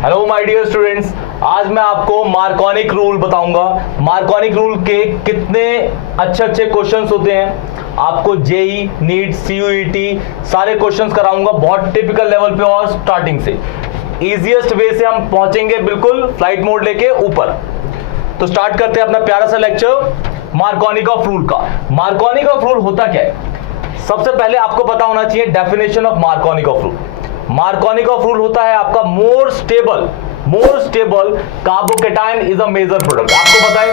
Hello my dear students, आज मैं आपको मार्कोनिक रूल बताऊंगा। मार्कोनिक रूल के कितने अच्छे अच्छे क्वेश्चंस होते हैं। आपको जेई, नीट, सीयूईटी सारे क्वेश्चंस कराऊंगा बहुत टिपिकल लेवल पे और स्टार्टिंग से इजीएस्ट वे से हम पहुंचेंगे बिल्कुल फ्लाइट मोड लेके ऊपर। तो स्टार्ट करते हैं अपना प्यारा सा लेक्चर मार्कोनिक ऑफ रूल का। मार्कोनिक ऑफ रूल होता क्या है? सबसे पहले आपको पता होना चाहिए definition of Markovnikov of rule. Markovnikov of rule होता है आपका more stable carbocation is a major product. आपको पता है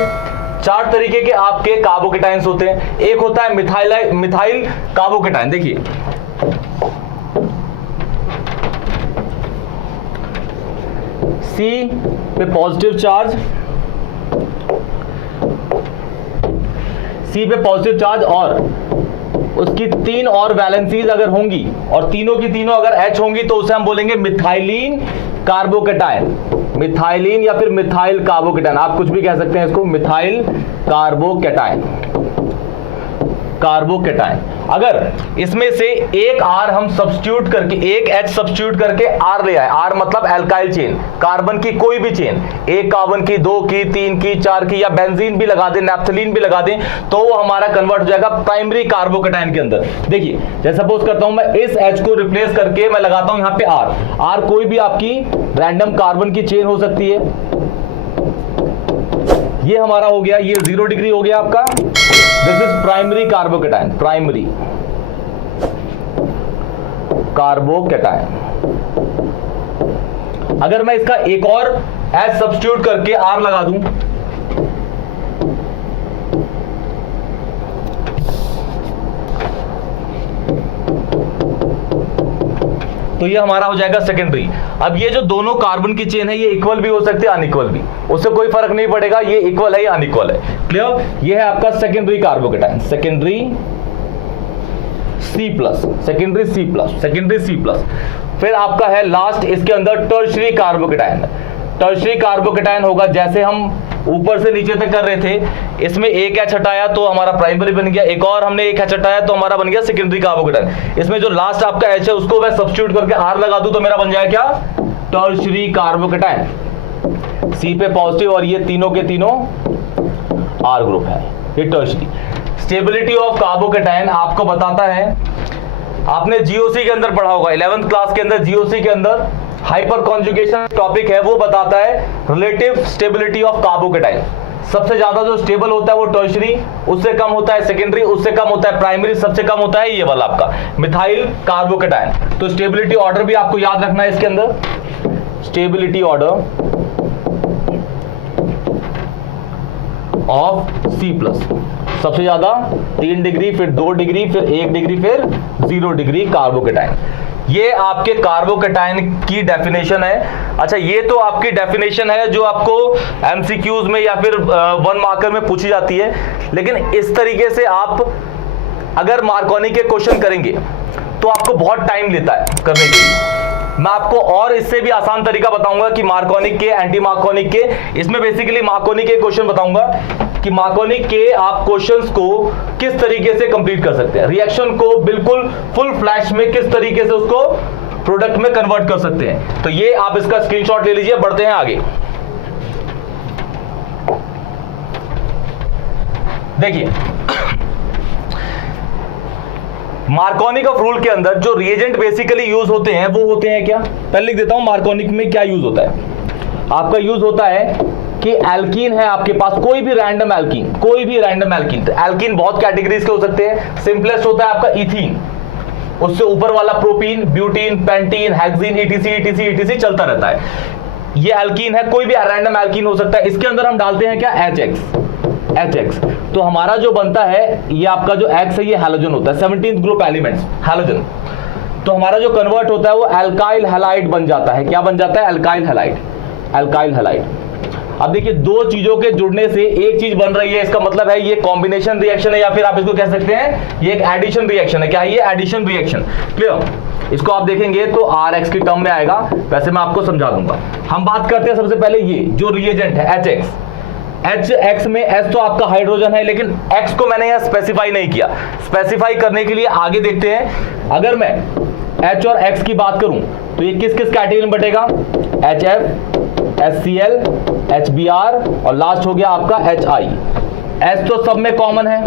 चार तरीके के आपके कार्बोकेटाइंस होते हैं। एक होता है मिथाइल कार्बोकेटाइन। देखिए C पे पॉजिटिव चार्ज और उसकी तीन और वैलेंसीज अगर होंगी और तीनों की तीनों अगर H होंगी तो उसे हम बोलेंगे मिथाइलिन कार्बोकेटाइन। मिथाइलिन या फिर मिथाइल कार्बोकेटाइन, आप कुछ भी कह सकते हैं इसको। Methyl carbocation. अगर इसमें से एक R हम सब्स्टिट्यूट करके, एक H सब्स्टिट्यूट करके R ले आए, R मतलब एल्काइल चेन, कार्बन की कोई भी चेन, एक कार्बन की, दो की, तीन की, चार की, या बेंजीन भी लगा दें, नैप्थलीन भी लगा दें, तो वो हमारा कन्वर्ट हो जाएगा प्राइमरी कार्बोकेटाइन के अंदर। देखिए जैसे सपोज करता हूं मैं इस H को रिप्लेस करके मैं लगाता हूं यहां पे R कोई भी आपकी रैंडम कार्बन की चेन हो सकती है। ये हमारा हो गया, ये 0 डिग्री हो गया आपका। This is primary carbocation, primary carbocation. अगर मैं इसका एक और H सब्स्टिट्यूट करके R लगा दूं तो ये हमारा हो जाएगा सेकेंडरी। अब ये जो दोनों कार्बन की चेन है ये इक्वल भी हो सकती है, अनइक्वल भी, उससे कोई फर्क नहीं पड़ेगा ये इक्वल है या अनइक्वल है। क्लियर? ये है आपका secondary carbocation, secondary C plus. फिर आपका है लास्ट इसके अंदर टर्शियरी कार्बोकेटाइन। टर्शियरी कार्बोकेटाइन होगा जैसे हम ऊपर से नीचे तक कर रहे थे, इसमें एक H हटाया तो हमारा प्राइमरी बन गया, एक और हमने एक H हटाया तो हमारा बन गया सेकेंडरी कार्बोकेटाइन। इसमें जो लास्ट आपका H है उसको मैं सब्स्टिट्यूट करके R लगा दूं तो मेरा बन जाएगा क्या? Tertiary carbocation. C पे पॉजिटिव और ये तीनों के तीनों R ग्रुप है, ये टर्शियरी। स्टेबिलिटी ऑफ कार्बोकेटाइन आपको बताता है, आपने जीओसी के अंदर पढ़ा होगा, 11th क्लास के अंदर जीओसी के अंदर हाइपर कॉन्जुगेशन टॉपिक है, वो बताता है रिलेटिव स्टेबिलिटी ऑफ कार्बोकेटाइन। सबसे ज्यादा जो स्टेबल होता है वो टर्शियरी, उससे कम होता है सेकेंडरी, उससे कम होता है प्राइमरी, सबसे कम होता है ये वाला आपका मिथाइल कार्बोकेटाइन। तो स्टेबिलिटी ऑर्डर भी आपको याद रखना है इसके अंदर। स्टेबिलिटी ऑर्डर ऑफ C+, सबसे ज्यादा 3 डिग्री, फिर 2 डिग्री, फिर 1 डिग्री, फिर 0 डिग्री कार्बोकेटाइन। ये आपके कार्बोकेटाइन की डेफिनेशन है। अच्छा, ये तो आपकी डेफिनेशन है जो आपको एमसीक्यूज में या फिर 1 मार्कर में पूछी जाती है, लेकिन इस तरीके से आप अगर मार्कोनिक के क्वेश्चन करेंगे तो आपको बहुत टाइम लेता है करने के लिए। मैं आपको और इससे भी आसान तरीका बताऊंगा कि मार्कोनिक के, एंटी मार्कोनिक के, इसमें बेसिकली मार्कोनिक के क्वेश्चन बताऊंगा कि मार्कोनिक के आप क्वेश्चंस को किस तरीके से कंप्लीट कर सकते हैं, रिएक्शन को बिल्कुल फुल फ्लैश में किस तरीके से उसको प्रोडक्ट में कन्वर्ट कर सकते हैं। तो ये आप इसका स्क्रीनशॉट ले लीजिए, बढ़ते हैं आगे। देखिए मार्कोनिक ऑफ रूल के अंदर जो रिएजेंट बेसिकली यूज होते हैं वो होते हैं क्या, पहले लिख देता हूं मार्कोनिक में क्या यूज होता है। आपका यूज होता है कि एल्कीन है आपके पास, कोई भी रैंडम एल्कीन, तो एल्कीन बहुत कैटेगरीज के हो सकते हैं। सिंपलेस्ट होता है आपका इथीन, उससे ऊपर वाला propene, butene, pentene, hexene, ETC चलता रहता है। ये एल्कीन है, कोई भी रैंडम एल्कीन हो सकता है। इसके अंदर हम डालते हैं क्या, HX, तो हमारा जो बनता है ये आपका जो X है ये हैलोजन होता है, 17th ग्रुप एलिमेंट्स हैलोजन। तो हमारा जो कन्वर्ट होता है वो एल्काइल हैलाइड बन जाता है। क्या बन जाता है? Alkyl halide. अब देखिए दो चीजों के जुड़ने से एक चीज बन रही है, इसका मतलब है ये कॉम्बिनेशन रिएक्शन है, या फिर आप इसको कह सकते हैं ये एक एडिशन रिएक्शन है। क्या है ये? Addition reaction. क्लियर? इसको आप देखेंगे तो RX की टर्म में आएगा, वैसे मैं आपको समझा दूंगा। हम बात करते हैं सबसे पहले ये जो रिएजेंट है HX। X में S तो आपका हाइड्रोजन है, लेकिन X को मैंने यहां स्पेसिफाई नहीं किया। स्पेसिफाई करने के लिए आगे देखते हैं। अगर मैं H और X की बात करूं तो ये किस किस कैटेगरी में बटेगा, HF, HCl, HBr और लास्ट हो गया आपका HI। S तो सब में कॉमन है,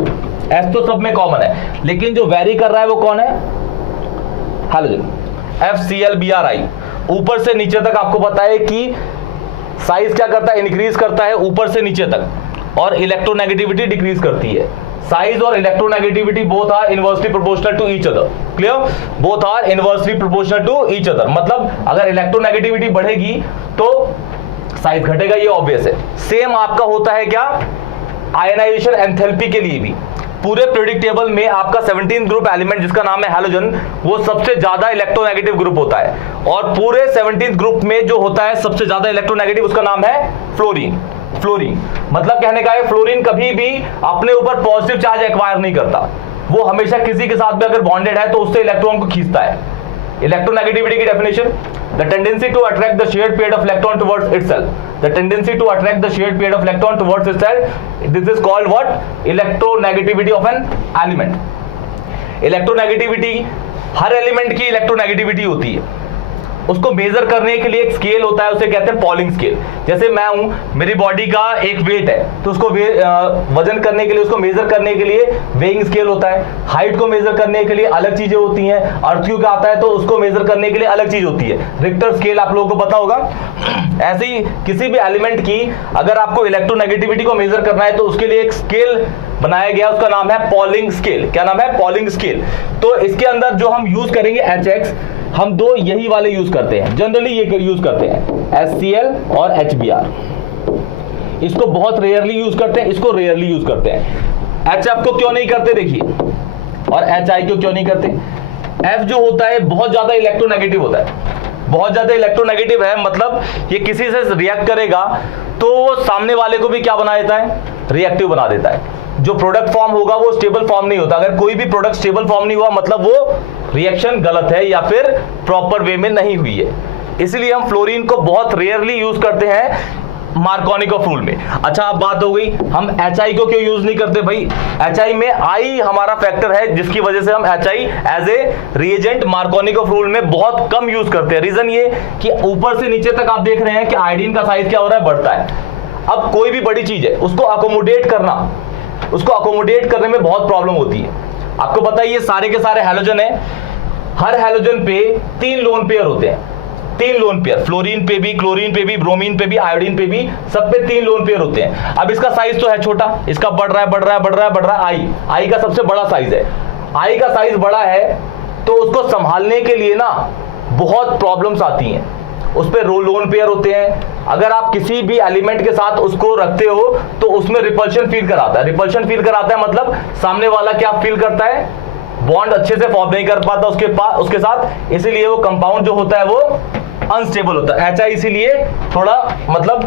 S तो सब में कॉमन है, लेकिन जो वेरी कर रहा है वो कौन है, हेलोजन, FClBrI। ऊपर से नीचे तक आपको पता है कि साइज क्या करता है, इंक्रीज करता है ऊपर से नीचे तक, और इलेक्ट्रोनेगेटिविटी डिक्रीज करती है। साइज और electronegativity both are inversely proportional to each other, clear, both are inversely proportional to each other. मतलब अगर इलेक्ट्रोनेगेटिविटी बढ़ेगी तो साइज घटेगा, ये ऑब्वियस है। सेम आपका होता है क्या, आयनाइजेशन एंथैल्पी के लिए भी। पूरे पीरियोडिक टेबल में आपका 17th ग्रुप एलिमेंट जिसका नाम है हैलोजन, वो सबसे ज्यादा इलेक्ट्रोनेगेटिव ग्रुप होता है, और पूरे 17th ग्रुप में जो होता है सबसे ज्यादा इलेक्ट्रोनेगेटिव, उसका नाम है फ्लोरीन। फ्लोरीन मतलब कहने का है फ्लोरीन कभी भी अपने ऊपर पॉजिटिव चार्ज एक्वायर नहीं करता, वो हमेशा किसी के साथ भी अगर बॉन्डेड है तो उससे इलेक्ट्रॉन को खींचता है। इलेक्ट्रोनेगेटिविटी की definition, the tendency to attract the shared pair of electron towards itself, the tendency to attract the shared pair of electron towards itself, this is called what, electronegativity of an element. Electronegativity हर element की इलेक्ट्रोनेगेटिविटी होती है, उसको major करने के लिए एक स्केल होता है, उसे कहते हैं पॉलिंग स्केल। जैसे मैं हूं, मेरी बॉडी का एक वेट है, तो उसको वजन करने के लिए, उसको मेजर करने के लिए वेइंग स्केल होता है। हाइट को मेजर करने के लिए अलग चीजें होती हैं। अर्थक्यूब का आता है तो उसको मेजर करने के लिए अलग चीज होती है, रिक्टर स्केल आप लोगों को पता होगा। ऐसे ही किसी भी एलिमेंट की अगर आपको इलेक्ट्रोनेगेटिविटी को मेजर करना है तो उसके लिए एक स्केल बनाया गया, उसका नाम है पॉलिंग स्केल। क्या नाम है, पॉलिंग स्केल। तो इसके अंदर जो हम यूज करेंगे HX, हम दो यही वाले यूज करते हैं, जनरली ये यूज करते हैं, HCl और HBr। इसको बहुत रेयरली यूज करते हैं, इसको रेयरली यूज करते हैं। HF को क्यों नहीं करते देखिए, और HI को क्यों नहीं करते। F जो होता है बहुत ज्यादा इलेक्ट्रोनेगेटिव होता है, बहुत ज्यादा इलेक्ट्रोनेगेटिव है, मतलब ये किसी से रिएक्ट करेगा तो सामने वाले को भी क्या बना देता है, रिएक्टिव बना देता है। जो प्रोडक्ट फॉर्म होगा वो स्टेबल फॉर्म नहीं होता। अगर कोई भी प्रोडक्ट स्टेबल फॉर्म नहीं हुआ मतलब वो रिएक्शन गलत है या फिर प्रॉपर वे में नहीं हुई है। इसलिए हम फ्लोरीन को बहुत रेयरली यूज करते हैं मार्कोनिक रूल में। अच्छा, अब बात हो गई हम HI को क्यों यूज नहीं करते भाई। HI में I हमारा फैक्टर है जिसकी वजह से हम HI as a reagent Markovnikov rule में बहुत कम यूज करते हैं। रीजन ये कि ऊपर से नीचे तक आप देख रहे हैं कि आयोडीन का साइज क्या हो रहा है, बढ़ता है। अब कोई भी बड़ी चीज है उसको अकोमोडेट करना, उसको अकोमोडेट करने में बहुत प्रॉब्लम होती है। आपको पता है ये सारे के सारे हैलोजन है, हर हैलोजन पे 3 लोन पेयर होते हैं, 3 लोन पेयर, फ्लोरीन पे भी, क्लोरीन पे भी, ब्रोमीन पे भी, आयोडीन पे भी, सब पे 3 लोन पेयर होते हैं। अब इसका साइज तो है छोटा, इसका बढ़ रहा है बढ़ रहा है बढ़ रहा है बढ़ रहा है, आई का सबसे बड़ा साइज है। आई का साइज बड़ा है तो उसको संभालने के लिए ना बहुत प्रॉब्लम्स आती हैं, उस पर लोन पेयर होते हैं। अगर आप किसी भी एलिमेंट के साथ उसको रखते हो तो उसमें रिपल्शन फील कराता है। रिपल्शन फील कराता है मतलब सामने वाला क्या फील करता है, बॉन्ड अच्छे से फॉर्म नहीं कर पाता उसके साथ, इसीलिए वो कंपाउंड जो होता है वो अनस्टेबल होता है। HI इसीलिए थोड़ा मतलब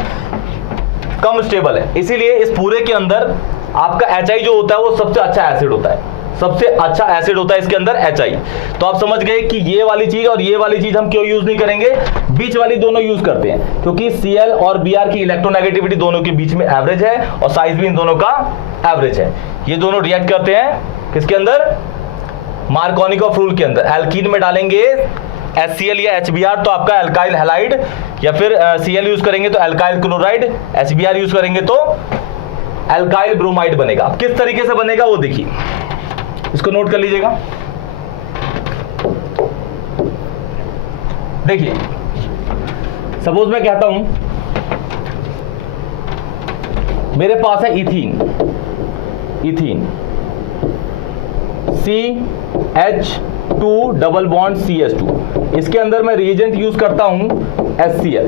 कम स्टेबल है। इसीलिए इस पूरे के अंदर आपका HI जो होता है वो सबसे अच्छा एसिड होता है, सबसे अच्छा एसिड होता है इसके अंदर HI। तो आप समझ गए कि ये वाली चीज और ये वाली चीज हम क्यों यूज नहीं करेंगे, बीच वाली दोनों यूज करते हैं, क्योंकि Cl और Br की इलेक्ट्रोनेगेटिविटी दोनों के बीच में एवरेज है और साइज भी इन दोनों का एवरेज है। ये दोनों रिएक्ट करते हैं किसके अंदर, मार्कोनिक रूल के अंदर। एल्कीन में डालेंगे HCl या HBr तो आपका एल्काइल हैलाइड, या फिर Cl यूज करेंगे तो एल्काइल क्लोराइड, HBr यूज करेंगे तो एल्काइल ब्रोमाइड बनेगा। अब किस तरीके से बनेगा वो देखिए, इसको नोट कर लीजिएगा। देखिए सपोज मैं कहता हूं मेरे पास है ethene, CH2 double bond CH2, इसके अंदर मैं रिएजेंट यूज करता हूं HCl।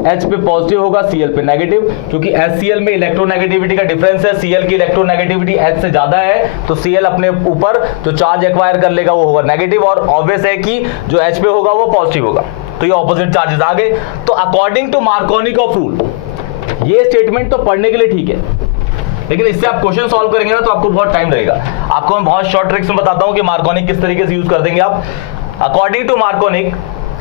H पे पॉजिटिव होगा, Cl पे नेगेटिव, क्योंकि HCl में इलेक्ट्रोनेगेटिविटी का डिफरेंस है, Cl की इलेक्ट्रोनेगेटिविटी H से ज्यादा है, तो Cl अपने ऊपर जो चार्ज एक्वायर कर लेगा वो होगा नेगेटिव, और ऑब्वियस है कि जो H पे होगा वो पॉजिटिव होगा, तो ये ऑपोजिट चार्जेस आ गए। तो अकॉर्डिंग टू मार्कोनिक रूल ये स्टेटमेंट तो पढ़ने के लिए ठीक है, लेकिन इससे आप क्वेश्चन सॉल्व करेंगे ना तो आपको बहुत टाइम लगेगा। आपको मैं बहुत शॉर्ट ट्रिक्स में बताता हूं कि मार्कोनिक किस तरीके से यूज कर देंगे आप। अकॉर्डिंग टू मार्कोनिक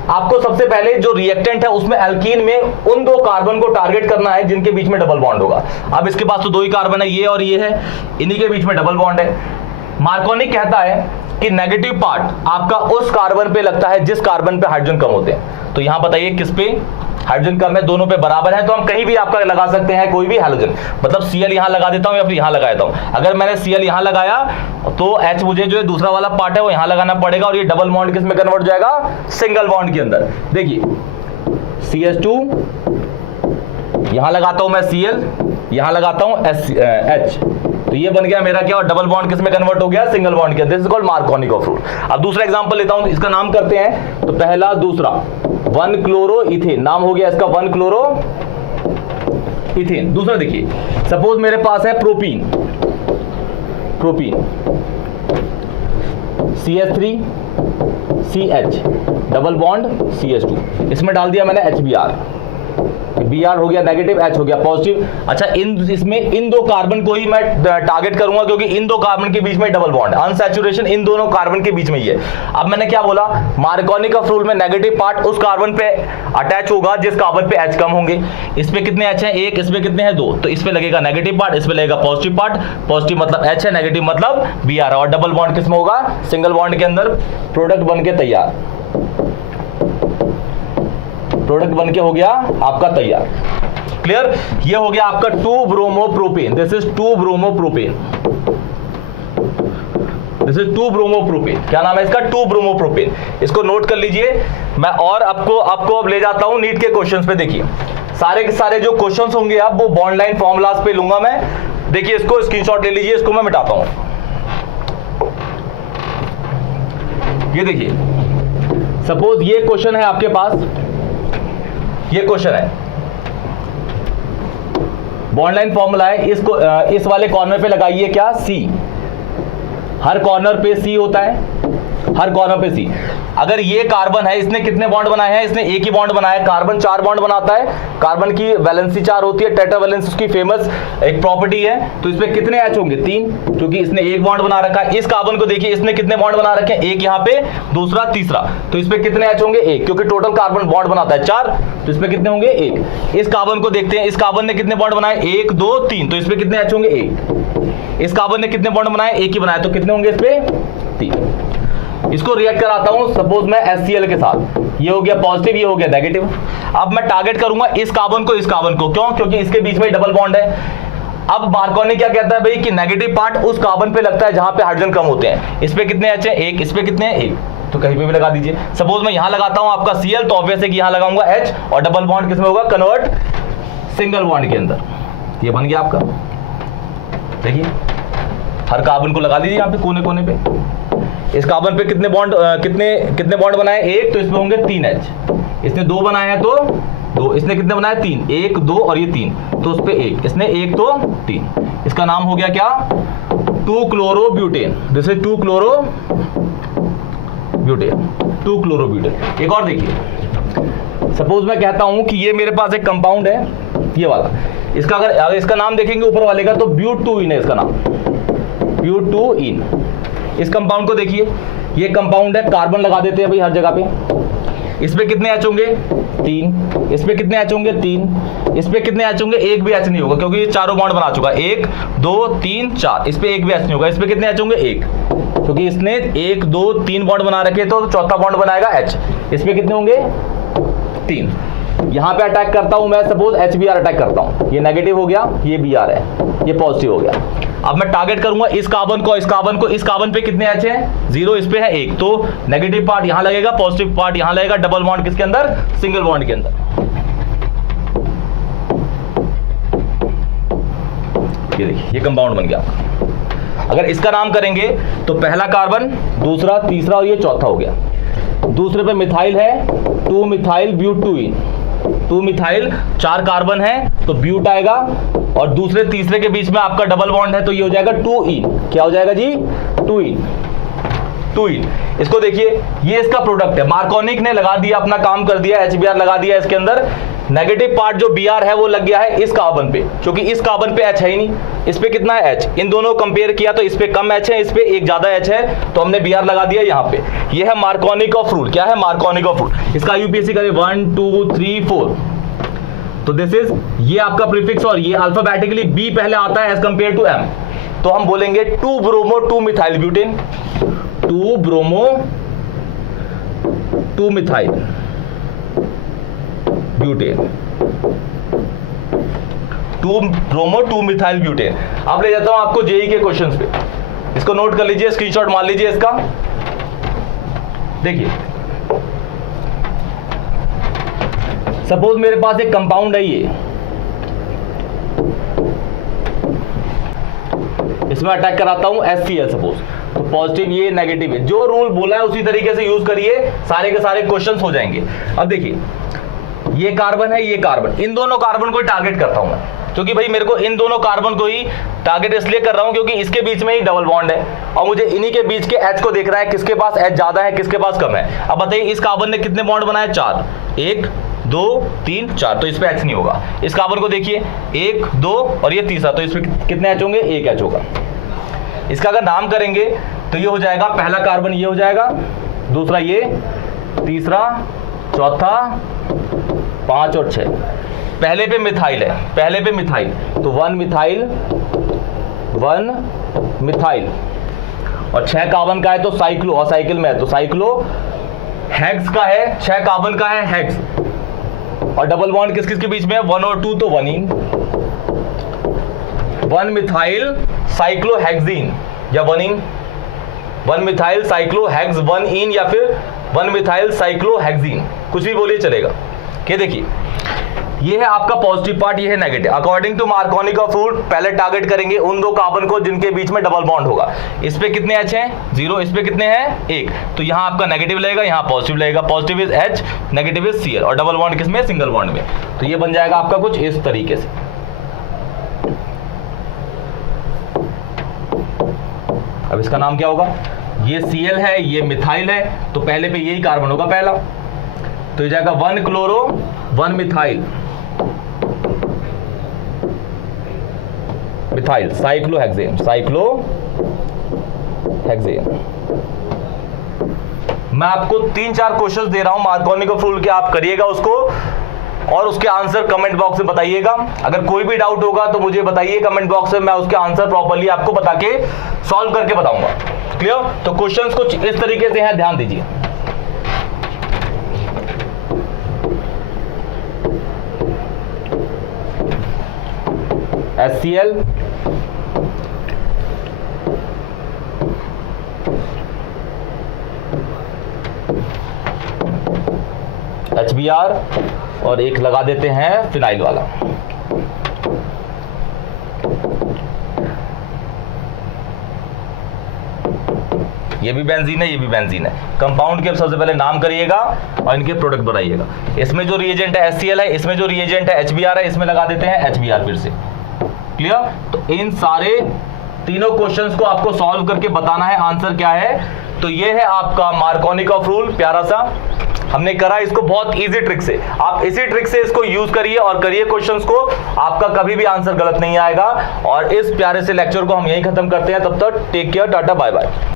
आपको सबसे पहले जो रिएक्टेंट है उसमें एल्कीन में उन 2 कार्बन को टारगेट करना है जिनके बीच में डबल बॉन्ड होगा। अब इसके पास तो 2 ही कार्बन है, ये और ये है, इन्हीं के बीच में डबल बॉन्ड है। मार्कोनिक कहता है कि नेगेटिव पार्ट आपका उस कार्बन पे लगता है जिस कार्बन पे हाइड्रोजन कम होते हैं। तो यहां बताइए किस पे हाइड्रोजन कम है, दोनों पे बराबर है, तो हम कहीं भी आपका लगा सकते हैं कोई भी हैलोजन। मतलब Cl यहां लगा देता हूं या फिर यहां लगा देता हूं। अगर मैंने Cl यहां लगाया तो H मुझे जो है दूसरा वाला पार्ट है वो यहां लगाना पड़ेगा, और ये डबल बॉन्ड किस में कन्वर्ट हो जाएगा, सिंगल बॉन्ड के अंदर। देखिए CH2 यहां लगाता हूं मैं Cl, यहां लगाता हूं H, तो ये बन गया मेरा क्या, और डबल बॉन्ड किस में कन्वर्ट हो गया, सिंगल बॉन्ड के। This is called मार्कोनिक rule. अब दूसरा एग्जांपल लेता हूं, इसका नाम करते हैं, तो पहला दूसरा 1 क्लोरो इथेन, नाम हो गया इसका 1 क्लोरो इथेन। दूसरा देखिए, सपोज मेरे पास है propene CH3 CH double bond CH2, इसमें डाल दिया मैंने HBr, Br हो गया नेगेटिव, H हो गया पॉजिटिव। अच्छा इसमें इन दो कार्बन को ही मैं टारगेट करूंगा, क्योंकि इन दो कार्बन के बीच में डबल बॉन्ड, अनसैचुरेशन इन दोनों कार्बन के बीच में ही है। अब मैंने क्या बोला, मार्कोनिक रूल में नेगेटिव पार्ट उस कार्बन पे अटैच होगा जिस कार्बन पे H कम होंगे। इस पे कितने H हैं, 1, इस पे कितने हैं 2, तो इस पे लगेगा नेगेटिव पार्ट, इस पे लगेगा पॉजिटिव पार्ट। पॉजिटिव मतलब H है, नेगेटिव मतलब Br, और डबल बॉन्ड किसमें होगा, सिंगल बॉन्ड के अंदर। प्रोडक्ट बन के तैयार, प्रोडक्ट बन के हो गया आपका तैयार। क्लियर, ये हो गया आपका 2 bromopropane. This is 2 bromopropane, this is 2 bromopropane. क्या नाम है इसका, 2 ब्रोमोप्रोपेन। इसको नोट कर लीजिए। मैं और आपको अब ले जाता हूं नीट के क्वेश्चंस पे। देखिए सारे के सारे जो क्वेश्चंस होंगे अब वो बॉन्ड लाइन फॉर्मूलाज पे लूंगा मैं। देखिए इसको स्क्रीनशॉट ले लीजिए, इसको मैं मिटाता हूं। ये देखिए सपोज ये क्वेश्चन है आपके पास, ये क्वेश्चन है, बॉन्ड लाइन फॉर्मूला है, इसको इस वाले कॉर्नर पे लगाइए क्या, C। हर कॉर्नर पे C होता है, हर कॉर्नर पे C। अगर ये कार्बन है, इसने कितने बॉन्ड बनाए हैं, इसने एक ही बॉन्ड बनाया है। कार्बन 4 बॉन्ड बनाता है, कार्बन की वैलेंसी 4 होती है, टेट्रावैलेंस उसकी फेमस एक प्रॉपर्टी है। तो इसमें कितने H होंगे, 3, क्योंकि इसने एक बॉन्ड बना रखा है। इस कार्बन को देखिए, इसने कितने बॉन्ड बना रखे हैं, एक यहाँ पे, दूसरा, तीसरा, तो इसमें कितने H होंगे, 1, क्योंकि टोटल कार्बन बॉन्ड बनाता है 4, तो इसमें कितने होंगे, 1। इस कार्बन को देखते हैं, इस कार्बन ने कितने बॉन्ड बनाए, 1, 2, 3, तो इसमें कितने H होंगे, 1। इस कार्बन ने कितने बॉन्ड बनाए, एक ही बनाया, तो कितने होंगे इस पे, 3। इसको रिएक्ट कराता हूं सपोज मैं HCl के साथ, ये हो गया पॉजिटिव, ये हो गया नेगेटिव। अब मैं टारगेट करूंगा इस कार्बन को, क्यों, क्योंकि इसके बीच में डबल बॉन्ड है। अब मार्कोनी क्या कहता है भाई, कि नेगेटिव पार्ट उस कार्बन पे लगता है जहां पे हाइड्रोजन कम होते हैं। इस पे कितने H है, 1, इस पे कितने हैं, 1, तो कहीं पे भी लगा दीजिए। सपोज मैं यहां लगाता हूं आपका Cl, तो ऑब्वियस है कि यहां लगाऊंगा H, और डबल बॉन्ड किसमें होगा, कन्वर्ट सिंगल बॉन्ड के अंदर। ये बन गया आपका। देखिए हर कार्बन को लगा लीजिए यहाँ पे कोने कोने पे। इस कार्बन पे कितने बॉन्ड कितने बॉन्ड बनाए, 1, तो इसमें होंगे 3 H। इसने 2 बनाए हैं तो 2, इसने कितने बनाए, 3, 1, 2 और ये 3, तो उस पे 1, इसने 1, 2, 3। इसका नाम हो गया क्या, 2 chlorobutane. This is 2 chlorobutane, 2 chlorobutane. एक और देखिए, सपोज मैं कहता हूं कि ये मेरे पास एक कंपाउंड है, ये वाला, इसका अगर इसका नाम देखेंगे ऊपर वाले का, तो ब्यूटूइन है इसका नाम, ब्यूटूइन। इस कंपाउंड को देखिए, ये कंपाउंड है, कार्बन लगा देते हैं भाई हर जगह पे। इस पे कितने H होंगे, 3, इस पे कितने H होंगे, 3, इस पे कितने H होंगे, एक भी H नहीं होगा, क्योंकि ये चारों बॉन्ड बना चुका है, 1, 2, 3, 4, इस पे एक भी H नहीं होगा। इस पे कितने H होंगे, 1, क्योंकि इसने 1, 2, 3 बॉन्ड बना रखे, तो चौथा बॉन्ड बनाएगा H। इस पे कितने होंगे, 3। यहां पे अटैक करता हूं मैं, सपोज HBr अटैक करता हूं, ये नेगेटिव हो गया, ये Br है, ये पॉजिटिव हो गया। अब मैं टारगेट करूंगा इस कार्बन को, इस कार्बन पे कितने H है, 0, इस पे है 1, तो नेगेटिव पार्ट यहां लगेगा, पॉजिटिव पार्ट यहां लगेगा, डबल बॉन्ड किसके अंदर, सिंगल बॉन्ड के अंदर। ये देखिए ये कंपाउंड बन गया। अगर इसका नाम करेंगे तो पहला कार्बन, दूसरा, तीसरा और ये चौथा हो गया। दूसरे पे मिथाइल है, 2 मिथाइल ब्यूटूइन, 2 मिथाइल, 4 कार्बन है तो ब्यूट आएगा, और दूसरे तीसरे के बीच में आपका डबल बॉन्ड है तो ये हो जाएगा 2इन। क्या हो जाएगा जी, 2इन। इसको देखिए, ये इसका प्रोडक्ट है, मार्कोनिक ने लगा दिया, अपना काम कर दिया, HBr लगा दिया इसके अंदर। नेगेटिव पार्ट जो Br है वो लग गया है इस कार्बन पे, क्योंकि इस कार्बन पे H है ही नहीं। इस पे कितना है H, इन दोनों कंपेयर किया तो इस पे कम H है, इस पे एक ज्यादा H है, तो हमने Br लगा दिया यहाँ पे। ये है मार्कोनिकॉफ रूल। क्या है मार्कोनिकॉफ रूल, इसका यूपीएससी करे 1, 2, 3, 4, तो दिस इज, ये आपका प्रीफिक्स, और ये अल्फाबेटिकली B पहले आता है एज कंपेयर टू M, तो हम बोलेंगे 2 bromo 2 methyl butane, 2 bromo 2 methyl butane, 2 bromo 2 methyl butane. अब ले जाता हूं आपको जेई के क्वेश्चंस पे, इसको नोट कर लीजिए, स्क्रीनशॉट मार लीजिए इसका। देखिए सपोज मेरे पास एक कंपाउंड है, ये इसमें अटैक कराता हूं HCl सपोज, तो पॉजिटिव ये नेगेटिव है, जो रूल बोला है उसी तरीके से यूज करिए, सारे के सारे क्वेश्चंस हो जाएंगे। अब देखिए ये कार्बन है, ये कार्बन, इन दोनों कार्बन को टारगेट करता हूं मैं, क्योंकि भाई मेरे को इन दोनों कार्बन को ही टारगेट इसलिए कर रहा हूं क्योंकि इसके बीच में ही डबल बॉन्ड है और मुझे इन्हीं के बीच के H को देख रहा है, किसके पास H ज्यादा है किसके पास कम है। अब बताइए इस कार्बन ने कितने बॉन्ड बनाए, 4, 1 2 3 4, तो इस पे H नहीं होगा। इस कार्बन को देखिए 1 2 और ये तीसरा, तो इस पे कितने H होंगे, 1 H होगा। इसका अगर नाम करेंगे तो ये हो जाएगा, पहला कार्बन ये हो जाएगा, दूसरा ये, तीसरा, चौथा, 5 और 6। पहले पे मिथाइल है, पहले पे मिथाइल, तो 1 मिथाइल 1 मिथाइल, और 6 कार्बन का है तो साइक्लो, और साइकिल में है तो साइक्लो, हेक्स का है, 6 कार्बन का है हेक्स, और डबल बॉन्ड किस किस के बीच में है, 1 और 2, तो 1 इन, 1 मिथाइल साइक्लोहेक्सीन या 1 इन, 1 मिथाइल साइक्लोहेक्स 1 इन, या फिर 1 मिथाइल साइक्लोहेक्सीन, कुछ भी बोलिए चलेगा। ये देखिए ये है आपका पॉजिटिव पार्ट, ये है negative. According to Markovnikov of rule पहले टारगेट करेंगे उन दो कार्बन को जिनके बीच में डबल बॉन्ड होगा। इस पे कितने H हैं, 0, इस पे कितने हैं, 1, तो यहां आपका नेगेटिव लगेगा, यहां पॉजिटिव लगेगा, positive is H, negative is Cl, और डबल बॉन्ड किसमें, सिंगल बॉन्ड में। तो ये बन जाएगा आपका कुछ इस तरीके से। अब इसका नाम क्या होगा, ये Cl है, ये मिथाइल है, तो पहले पे यही कार्बन होगा पहला, तो ये जाएगा 1 chloro 1 methyl, methyl cyclohexane, cyclohexane. मैं आपको 3-4 क्वेश्चंस दे रहा हूं मार्कोनी ऑफ रूल के, आप करिएगा उसको और उसके आंसर कमेंट बॉक्स में बताइएगा। अगर कोई भी डाउट होगा तो मुझे बताइए कमेंट बॉक्स में, मैं उसके आंसर प्रॉपर्ली आपको बता के सॉल्व करके बताऊंगा। क्लियर? तो क्वेश्चंस कुछ इस तरीके से हैं, ध्यान दीजिए। HCl, HBr, और एक लगा देते हैं फिनाइल वाला। ये भी बेंजीन है, ये भी बेंजीन है। कंपाउंड के सबसे पहले नाम करिएगा और इनके प्रोडक्ट बनाइएगा। इसमें जो रिएजेंट है HCl है, इसमें जो रिएजेंट है HBr है, इसमें लगा देते हैं HBr फिर से। क्लियर? तो इन सारे तीनों क्वेश्चंस को आपको सॉल्व करके बताना है आंसर क्या है। तो ये है आपका मार्कोनी ऑफ रूल, प्यारा सा हमने करा इसको बहुत इजी ट्रिक से। आप इसी ट्रिक से इसको यूज करिए और करिए क्वेश्चंस को, आपका कभी भी आंसर गलत नहीं आएगा। और इस प्यारे से लेक्चर को हम यहीं खत्म करते हैं, तब तक take care, tata bye bye.